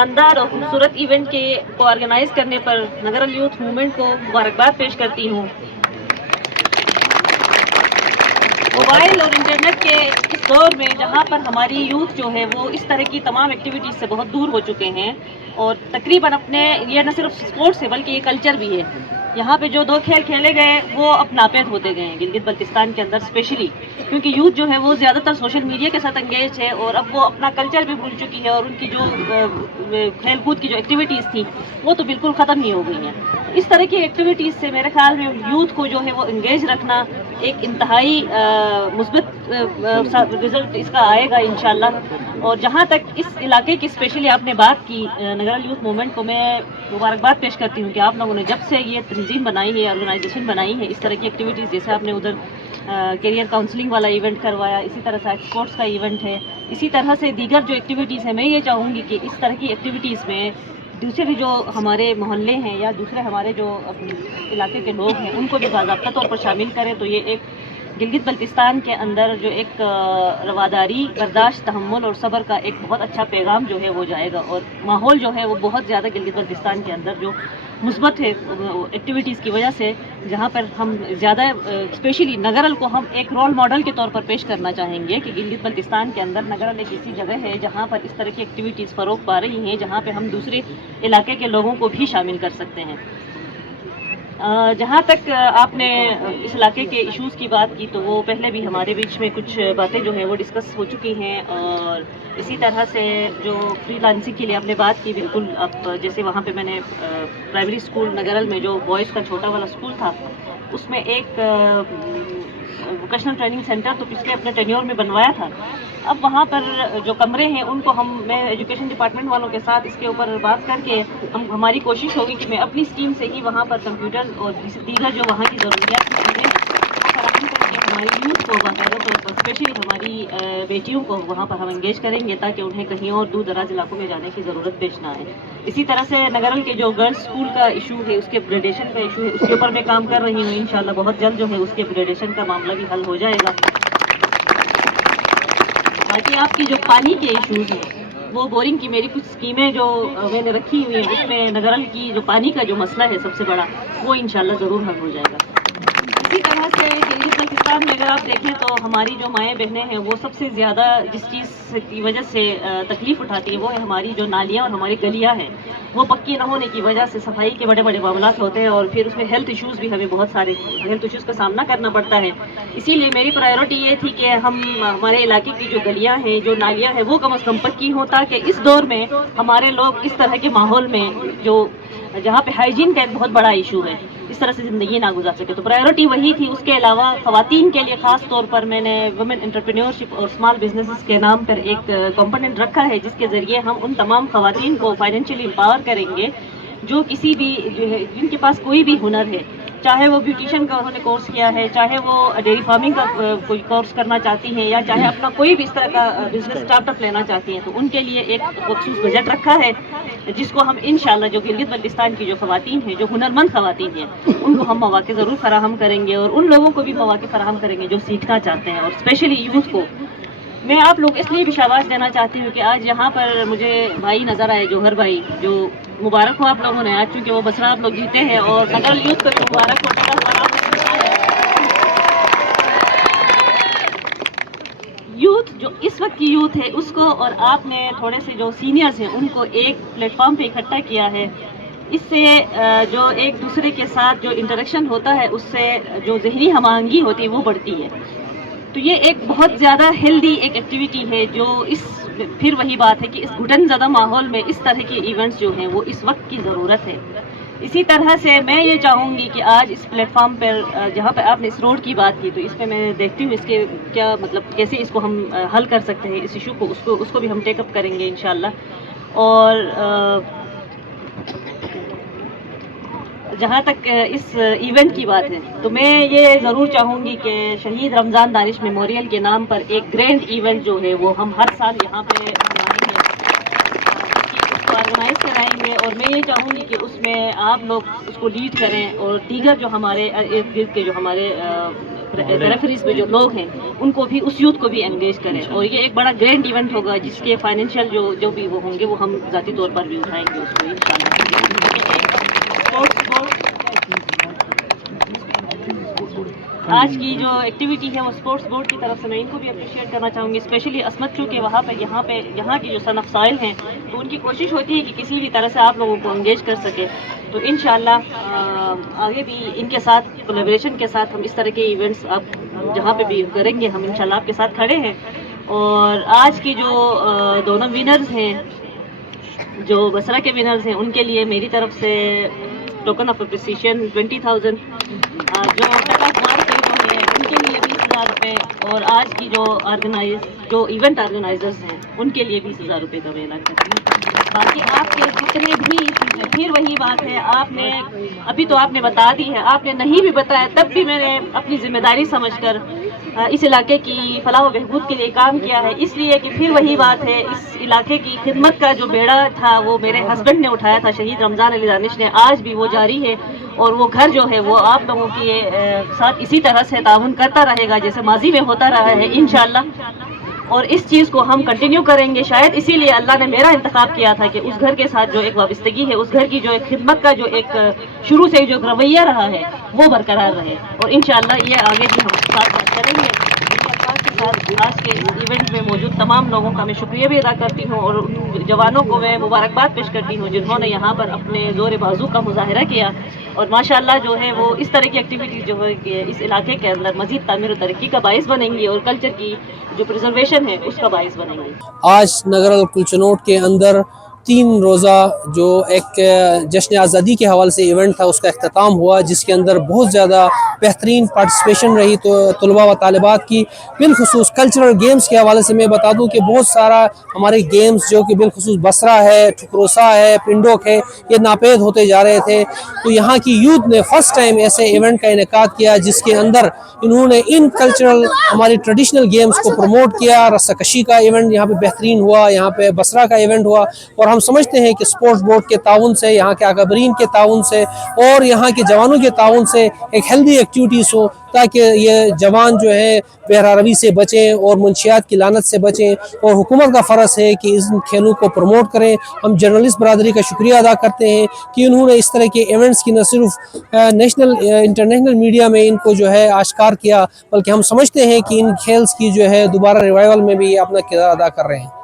شاندار اور خوبصورت ایونٹ کو آرگنائز کرنے پر نگرل یوتھ موومنٹ کو مبارکباد پیش کرتی ہوں۔ موبائل اور انٹرنیٹ کے اس دور میں جہاں پر ہماری یوتھ جو ہے وہ اس طرح کی تمام ایکٹیویٹیز سے بہت دور ہو چکے ہیں، اور تقریباً اپنے یہ نہ صرف اسپورٹس ہے بلکہ یہ کلچر بھی ہے۔ یہاں پہ جو 2 کھیل کھیلے گئے وہ اب ناپید ہوتے گئے ہیں گلگت بلتستان کے اندر اسپیشلی، کیونکہ یوتھ جو ہے وہ زیادہ تر سوشل میڈیا کے ساتھ انگیج ہے، اور اب وہ اپنا کلچر بھی بھول چکی ہے، اور ان کی جو کھیل کود کی جو ایکٹیویٹیز تھیں وہ تو بالکل ختم ہی ہو گئی ہیں۔ اس طرح کی ایکٹیویٹیز سے میرے خیال میں یوتھ کو جو ہے وہ انگیج رکھنا ایک انتہائی مثبت رزلٹ اس کا آئے گا انشاءاللہ۔ اور جہاں تک اس علاقے کی اسپیشلی آپ نے بات کی، نگرل یوتھ موومنٹ کو میں مبارکباد پیش کرتی ہوں کہ آپ لوگوں نے جب سے یہ تنظیم بنائی ہے، آرگنائزیشن بنائی ہے، اس طرح کی ایکٹیویٹیز، جیسے آپ نے ادھر کیریئر کاؤنسلنگ والا ایونٹ کروایا، اسی طرح سے اسپورٹس کا ایونٹ ہے، اسی طرح سے دیگر جو ایکٹیویٹیز ہیں، میں یہ چاہوں گی کہ اس طرح کی ایکٹیویٹیز میں دوسرے جو ہمارے محلے ہیں یا دوسرے ہمارے جو علاقے کے لوگ ہیں ان کو بھی باضابطہ طور پر شامل کریں، تو یہ ایک گلگت بلتستان کے اندر جو ایک رواداری، برداشت، تحمل اور صبر کا ایک بہت اچھا پیغام جو ہے وہ جائے گا، اور ماحول جو ہے وہ بہت زیادہ گلگت بلتستان کے اندر جو مثبت ہے ایکٹیویٹیز کی وجہ سے، جہاں پر ہم زیادہ اسپیشلی نگرل کو ہم ایک رول ماڈل کے طور پر پیش کرنا چاہیں گے کہ گلگت بلتستان کے اندر نگرل ایک ایسی جگہ ہے جہاں پر اس طرح کی ایکٹیویٹیز فروغ پا رہی ہیں، جہاں پہ ہم دوسرے علاقے کے لوگوں کو بھی شامل کر سکتے ہیں۔ جہاں تک آپ نے اس علاقے کے ایشوز کی بات کی، تو وہ پہلے بھی ہمارے بیچ میں کچھ باتیں جو ہیں وہ ڈسکس ہو چکی ہیں، اور اسی طرح سے جو فری لانسنگ کے لیے آپ نے بات کی، بالکل اب جیسے وہاں پہ میں نے پرائمری اسکول نگرل میں جو بوائز کا چھوٹا والا اسکول تھا، اس میں ایک ووکیشنل ٹریننگ سینٹر تو پچھلے اپنے ٹینیور میں بنوایا تھا۔ اب وہاں پر جو کمرے ہیں ان کو میں ایجوکیشن ڈپارٹمنٹ والوں کے ساتھ اس کے اوپر بات کر کے ہماری کوشش ہوگی کہ میں اپنی اسکیم سے ہی وہاں پر کمپیوٹر اور دیگر جو وہاں کی ضروریات کی چیزیں وہ فراہم کر کے ہماری یوتھ کو باقاعدہ طور پر اسپیشلی ہماری بیٹیوں کو وہاں پر ہم انگیج کریں گے، تاکہ انہیں کہیں اور دور دراز علاقوں میں جانے کی ضرورت پیش نہ آئے۔ اسی طرح سے نگرل کے جو گرلز اسکول کا ایشو ہے، اس کے اپگریڈیشن کا ایشو ہے، اس کے اوپر میں کام کر رہی ہوں، انشاءاللہ بہت جلد جو ہے اس کے اپگریڈیشن کا معاملہ بھی حل ہو جائے گا۔ باقی آپ کی جو پانی کے ایشوز ہیں، وہ بورنگ کی میری کچھ اسکیمیں جو میں نے رکھی ہوئی ہیں، اس میں نگرل کی جو پانی کا جو مسئلہ ہے سب سے بڑا، وہ انشاءاللہ ضرور حل ہو جائے گا۔ اسی طرح سے گلگت بلتستان میں اگر آپ دیکھیں تو ہماری جو مائیں بہنیں ہیں وہ سب سے زیادہ جس چیز کی وجہ سے تکلیف اٹھاتی ہے وہ ہے ہماری جو نالیاں اور ہماری گلیاں ہیں، وہ پکی نہ ہونے کی وجہ سے صفائی کے بڑے بڑے معاملات ہوتے ہیں، اور پھر اس میں ہیلتھ ایشوز بھی، ہمیں بہت سارے ہیلتھ ایشوز کا سامنا کرنا پڑتا ہے۔ اسی لیے میری پرائیورٹی یہ تھی کہ ہمارے علاقے کی جو گلیاں ہیں، جو نالیاں ہیں، وہ کم از کم پکی ہوں، تاکہ اس دور میں ہمارے لوگ اس طرح کے ماحول میں جہاں پہ ہائیجین کا ایک بہت بڑا ایشو ہے، اس طرح سے زندگی نہ گزار سکے، تو پرائیورٹی وہی تھی۔ اس کے علاوہ خواتین کے لیے خاص طور پر میں نے ویمن انٹرپرینیورشپ اور اسمال بزنسز کے نام پر ایک کمپوننٹ رکھا ہے، جس کے ذریعے ہم ان تمام خواتین کو فائنینشلی امپاور کریں گے جو کسی بھی جن کے پاس کوئی بھی ہنر ہے، چاہے وہ بیوٹیشین کا انہوں نے کورس کیا ہے، چاہے وہ ڈیری فارمنگ کا کوئی کورس کرنا چاہتی ہیں، یا چاہے اپنا کوئی بھی اس طرح کا بزنس اسٹارٹ اپ لینا چاہتی ہیں، تو ان کے لیے ایک مخصوص بجٹ رکھا ہے، جس کو ہم انشاءاللہ جو گلگت بلتستان کی جو خواتین ہیں، جو ہنرمند خواتین ہیں، ان کو ہم مواقع ضرور فراہم کریں گے، اور ان لوگوں کو بھی مواقع فراہم کریں گے جو سیکھنا چاہتے ہیں، اور اسپیشلی یوتھ کو میں آپ لوگ اس لیے بھی شاباش دینا چاہتی ہوں کہ آج یہاں پر مجھے بھائی نظر آئے، جوہر بھائی، جو مبارک ہو آپ لوگوں نے، آج چونکہ وہ بسرا آپ لوگ جیتے ہیں، اور نگرل یوتھ کو بھی مبارک ہو۔ یوتھ جو اس وقت کی یوتھ ہے اس کو، اور آپ نے تھوڑے سے جو سینئرز ہیں ان کو ایک پلیٹ فارم پہ اکٹھا کیا ہے، اس سے جو ایک دوسرے کے ساتھ جو انٹریکشن ہوتا ہے، اس سے جو ذہنی ہم آہنگی ہوتی ہے وہ بڑھتی ہے، تو یہ ایک بہت زیادہ ہیلدی ایک ایکٹیویٹی ہے، جو پھر وہی بات ہے کہ اس گھٹن زدہ ماحول میں اس طرح کے ایونٹس جو ہیں وہ اس وقت کی ضرورت ہے۔ اسی طرح سے میں یہ چاہوں گی کہ آج اس پلیٹ فارم پر جہاں پہ آپ نے اس روڈ کی بات کی، تو اس پہ میں دیکھتی ہوں اس کے کیا مطلب، کیسے اس کو ہم حل کر سکتے ہیں، اس ایشو کو، اس کو بھی ہم ٹیک اپ کریں گے انشاءاللہ۔ اور جہاں تک اس ایونٹ کی بات ہے، تو میں یہ ضرور چاہوں گی کہ شہید رمضان دانش میموریل کے نام پر ایک گرینڈ ایونٹ جو ہے وہ ہم ہر سال یہاں پہ منائیں گے، اس کو آرگنائز آرگنائز کرائیں گے، اور میں یہ چاہوں گی کہ اس میں آپ لوگ اس کو لیڈ کریں، اور دیگر جو ہمارے ارد گرد کے جو ہمارے ریفریز میں جو لوگ ہیں ان کو بھی، اس یوتھ کو بھی انگیج کریں، اور یہ ایک بڑا گرینڈ ایونٹ ہوگا جس کے فائنینشیل جو بھی وہ ہوں گے وہ ہم ذاتی طور پر بھی اٹھائیں گے اس کو انشاءاللہ۔ آج کی جو ایکٹیویٹی ہے وہ اسپورٹس بورڈ کی طرف سے، میں ان کو بھی اپریشیٹ کرنا چاہوں گی، اسپیشلی عصمت، چونکہ یہاں کی جو صنف مسائل ہیں تو ان کی کوشش ہوتی ہے کہ کسی بھی طرح سے آپ لوگوں کو انگیج کر سکے، تو انشاءاللہ آگے بھی ان کے ساتھ کولیبریشن کے ساتھ ہم اس طرح کے ایونٹس آپ جہاں پہ بھی کریں گے ہم انشاءاللہ آپ کے ساتھ کھڑے ہیں۔ اور آج کی جو دونوں ونرز ہیں، جو بسرا کے ونرز ہیں، ان کے لیے میری طرف سے ٹوکن آف اپریسیشن 20,000، جو کے ہیں ان کے لیے 20,000 روپے، اور آج کی جو ایونٹ آرگنائزرز ہیں ان کے لیے 20,000 روپے کا اعلان کرتے ہیں۔ باقی آپ کے جتنے بھی پھر وہی بات ہے، آپ نے ابھی تو آپ نے بتا دی ہے، آپ نے نہیں بھی بتایا تب بھی میں نے اپنی ذمہ داری سمجھ کر اس علاقے کی فلاح و بہبود کے لیے کام کیا ہے، اس لیے کہ پھر وہی بات ہے، اس علاقے کی خدمت کا جو بیڑا تھا وہ میرے ہسبینڈ نے اٹھایا تھا، شہید رمضان علی دانش نے، آج بھی وہ جاری ہے، اور وہ گھر جو ہے وہ آپ لوگوں کے ساتھ اسی طرح سے تعاون کرتا رہے گا جیسے ماضی میں ہوتا رہا ہے انشاءاللہ، اور اس چیز کو ہم کنٹینیو کریں گے۔ شاید اسی لیے اللہ نے میرا انتخاب کیا تھا کہ اس گھر کے ساتھ جو ایک وابستگی ہے، اس گھر کی جو ایک خدمت کا جو ایک شروع سے جو رویہ رہا ہے وہ برقرار رہے، اور انشاءاللہ یہ آگے بھی ہم ساتھ کریں گے۔ آج کے اس ایونٹ میں موجود تمام لوگوں کا میں شکریہ بھی ادا کرتی ہوں، اور ان جوانوں کو میں مبارکباد پیش کرتی ہوں جنہوں نے یہاں پر اپنے زور بازو کا مظاہرہ کیا، اور ماشاءاللہ جو ہے وہ اس طرح کی ایکٹیویٹیز جو ہے کہ اس علاقے کے اندر مزید تعمیر و ترقی کا باعث بنیں گی، اور کلچر کی جو پریزرویشن ہے اس کا باعث بنیں گی۔ آج نگر الکلچنوٹ کے اندر 3 روزہ جو ایک جشن آزادی کے حوالے سے ایونٹ تھا اس کا اختتام ہوا، جس کے اندر بہت زیادہ بہترین پارٹیسپیشن رہی تو طلباء و طالبات کی، بالخصوص کلچرل گیمز کے حوالے سے میں بتا دوں کہ بہت سارا ہمارے گیمز جو کہ بالخصوص بسرا ہے، ٹھکروسا ہے، پنڈوک ہے، یہ ناپید ہوتے جا رہے تھے، تو یہاں کی یوتھ نے فرسٹ ٹائم ایسے ایونٹ کا انعقاد کیا جس کے اندر انہوں نے ان کلچرل ہماری ٹریڈیشنل گیمز کو پروموٹ کیا۔ رسہ کشی کا ایونٹ یہاں پہ بہترین ہوا، یہاں پہ بسرا کا ایونٹ ہوا، اور ہم سمجھتے ہیں کہ اسپورٹس بورڈ کے تعاون سے، یہاں کے اکابرین کے تعاون سے، اور یہاں کے جوانوں کے تعاون سے ایک ہیلدی ایکٹیویٹیز ہو، تاکہ یہ جوان جو ہے بہرہ روی سے بچیں اور منشیات کی لعنت سے بچیں، اور حکومت کا فرض ہے کہ ان کھیلوں کو پروموٹ کریں۔ ہم جرنلسٹ برادری کا شکریہ ادا کرتے ہیں کہ انہوں نے اس طرح کے ایونٹس کی نہ صرف نیشنل انٹرنیشنل میڈیا میں ان کو جو ہے آشکار کیا، بلکہ ہم سمجھتے ہیں کہ ان کھیلز کی جو ہے دوبارہ ریوائول میں بھی یہ اپنا کردار ادا کر رہے ہیں۔